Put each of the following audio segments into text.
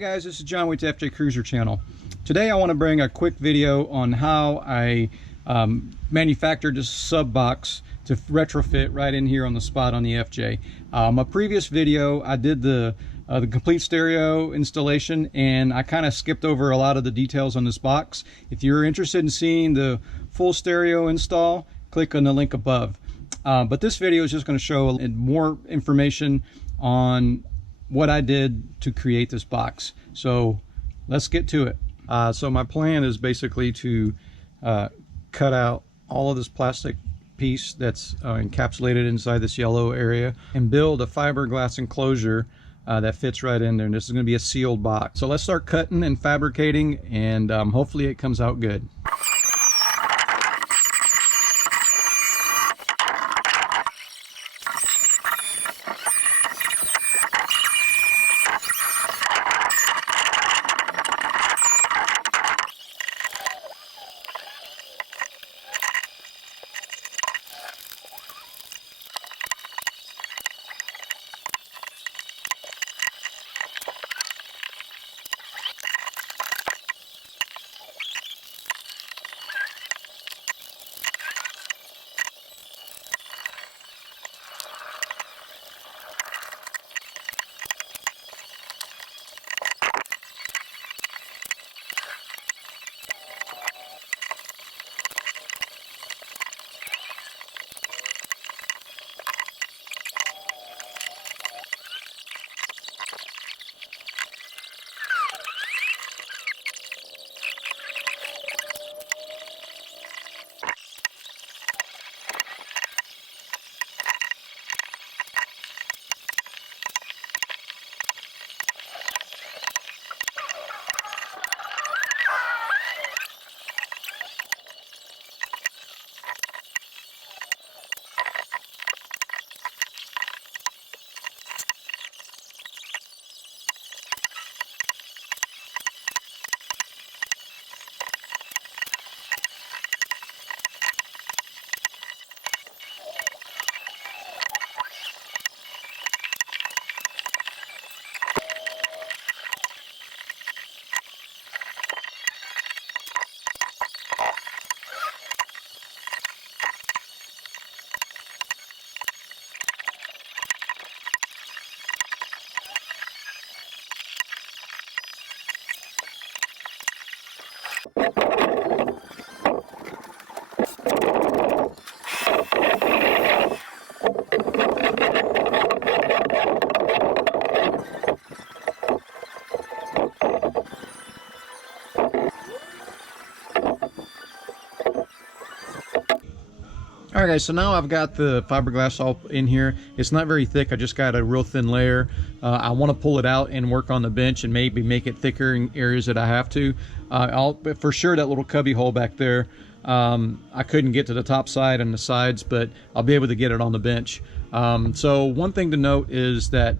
guys, this is John with the FJ Cruiser channel. Today I want to bring a quick video on how I manufactured this sub box to retrofit right in here on the spot on the FJ. My previous video I did the complete stereo installation, and I kind of skipped over a lot of the details on this box. If you're interested in seeing the full stereo install, click on the link above. But this video is just going to show more information on what I did to create this box. So let's get to it. So my plan is basically to cut out all of this plastic piece that's encapsulated inside this yellow area and build a fiberglass enclosure that fits right in there. And this is going to be a sealed box. So let's start cutting and fabricating, and hopefully it comes out good. All right guys, so now I've got the fiberglass all in here. It's not very thick, I just got a real thin layer. I want to pull it out and work on the bench and maybe make it thicker in areas that I have to. But for sure that little cubby hole back there, I couldn't get to the top side and the sides, but I'll be able to get it on the bench. So one thing to note is that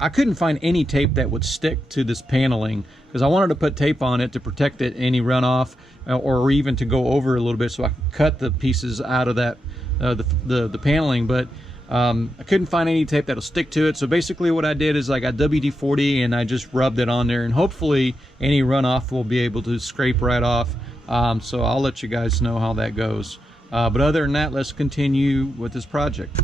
I couldn't find any tape that would stick to this paneling, because I wanted to put tape on it to protect it any runoff, or even to go over a little bit so I could cut the pieces out of that the paneling, but I couldn't find any tape that'll stick to it. So basically what I did is I got WD-40 and I just rubbed it on there, and hopefully any runoff will be able to scrape right off. So I'll let you guys know how that goes. But other than that, let's continue with this project.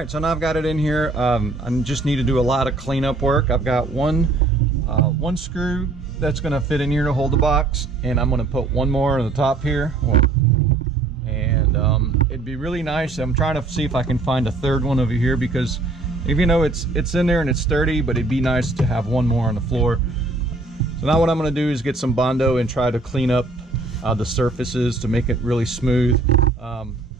right, so now I've got it in here. I just need to do a lot of cleanup work. I've got one screw that's going to fit in here to hold the box, and I'm going to put one more on the top here. And it'd be really nice. I'm trying to see if I can find a third one over here, because if you know it's in there and it's sturdy, but it'd be nice to have one more on the floor. So now what I'm going to do is get some Bondo and try to clean up the surfaces to make it really smooth.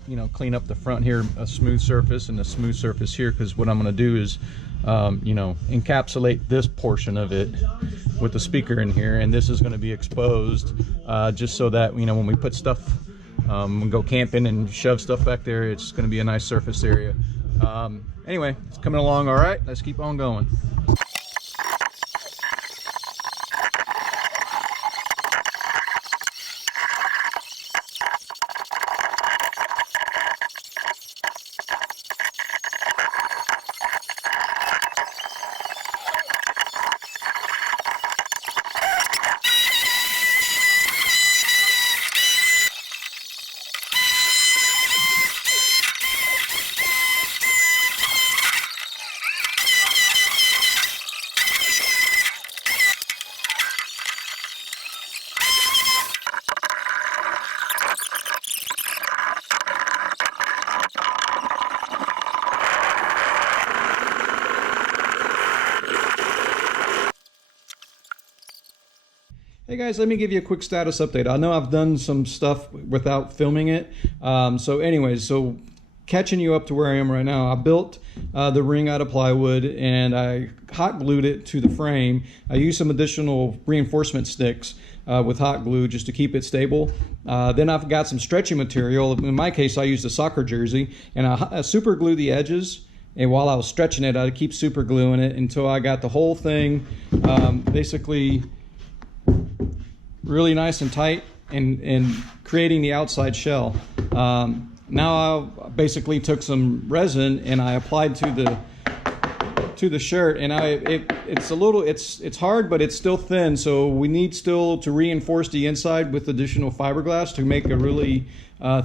You know, clean up the front here, a smooth surface, and a smooth surface here, because what I'm going to do is you know, encapsulate this portion of it with the speaker in here, and this is going to be exposed just so that, you know, when we put stuff, we go camping and shove stuff back there, it's going to be a nice surface area. Anyway, it's coming along all right. Let's keep on going. Hey guys, let me give you a quick status update. I know I've done some stuff without filming it. So anyways, so catching you up to where I am right now, I built the ring out of plywood and I hot glued it to the frame. I used some additional reinforcement sticks with hot glue just to keep it stable. Then I've got some stretchy material. In my case, I used a soccer jersey, and I super glued the edges. And while I was stretching it, I'd keep super gluing it until I got the whole thing basically really nice and tight, and creating the outside shell. Now I basically took some resin and I applied to the shirt, and it's hard, but it's still thin, so we need still to reinforce the inside with additional fiberglass to make a really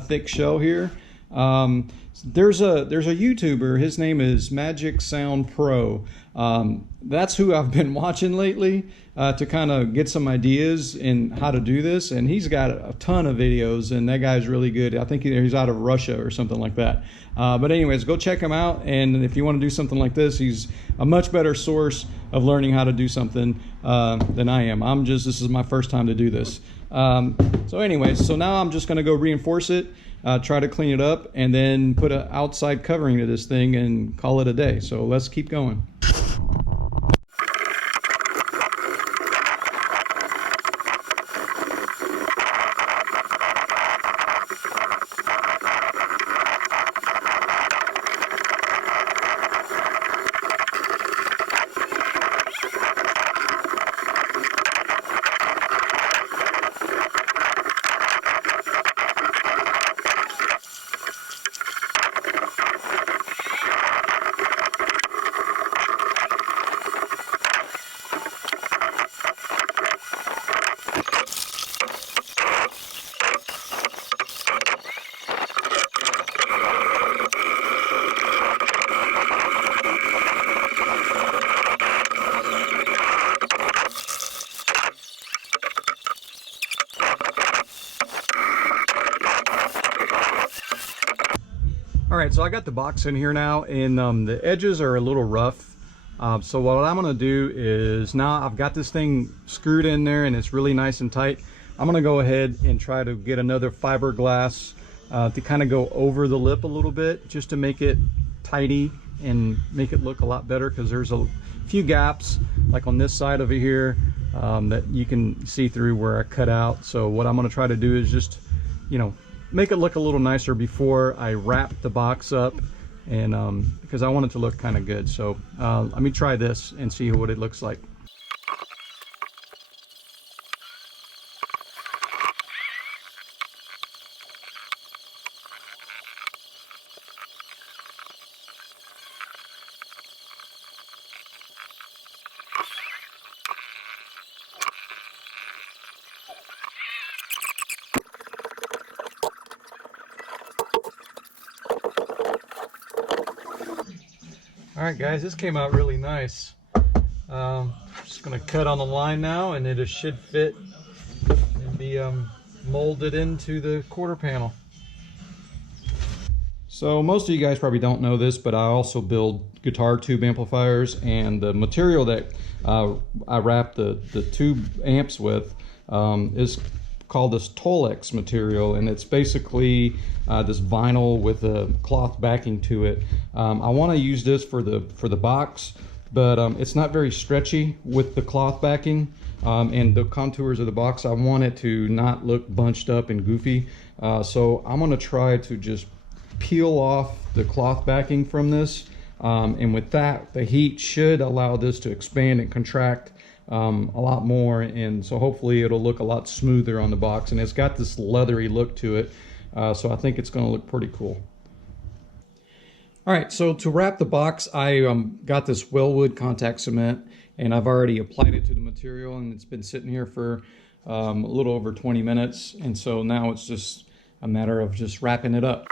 thick shell here. There's a YouTuber, his name is Magic Sound Pro. That's who I've been watching lately to kind of get some ideas in how to do this, and he's got a ton of videos, and that guy's really good. I think he's out of Russia or something like that. But anyways, go check him out, and if you want to do something like this, he's a much better source of learning how to do something than I am. This is my first time to do this. So anyways, so now I'm just going to go reinforce it, try to clean it up, and then put an outside covering to this thing and call it a day. So let's keep going. All right, so I got the box in here now, and the edges are a little rough. So what I'm gonna do is, now I've got this thing screwed in there and it's really nice and tight. I'm gonna go ahead and try to get another fiberglass to kind of go over the lip a little bit, just to make it tidy and make it look a lot better, because there's a few gaps, like on this side over here, that you can see through where I cut out. So what I'm gonna try to do is just, you know, make it look a little nicer before I wrap the box up, and because I want it to look kind of good. So let me try this and see what it looks like. Alright guys, this came out really nice. Just going to cut on the line now, and it should fit and be molded into the quarter panel. So most of you guys probably don't know this, but I also build guitar tube amplifiers, and the material that I wrap the tube amps with is called this Tolex material, and it's basically this vinyl with a cloth backing to it. I want to use this for the box, but it's not very stretchy with the cloth backing, and the contours of the box, I want it to not look bunched up and goofy. So I'm going to try to just peel off the cloth backing from this, and with that, the heat should allow this to expand and contract a lot more, and so hopefully it'll look a lot smoother on the box, and it's got this leathery look to it, so I think it's going to look pretty cool. Alright, so to wrap the box, I got this Wellwood contact cement, and I've already applied it to the material, and it's been sitting here for a little over 20 minutes, and so now it's just a matter of just wrapping it up.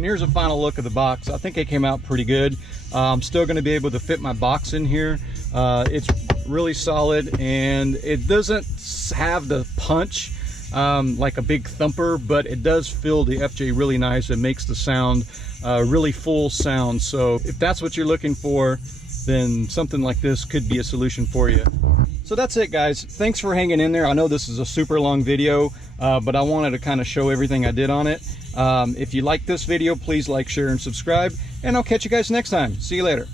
And here's a final look of the box. I think it came out pretty good. I'm still going to be able to fit my box in here. It's really solid, and it doesn't have the punch like a big thumper, but it does fill the FJ really nice. It makes the sound really full sound. So if that's what you're looking for, then something like this could be a solution for you. So that's it, guys. Thanks for hanging in there. I know this is a super long video, but I wanted to kind of show everything I did on it. If you like this video, please like, share, and subscribe, and I'll catch you guys next time. See you later.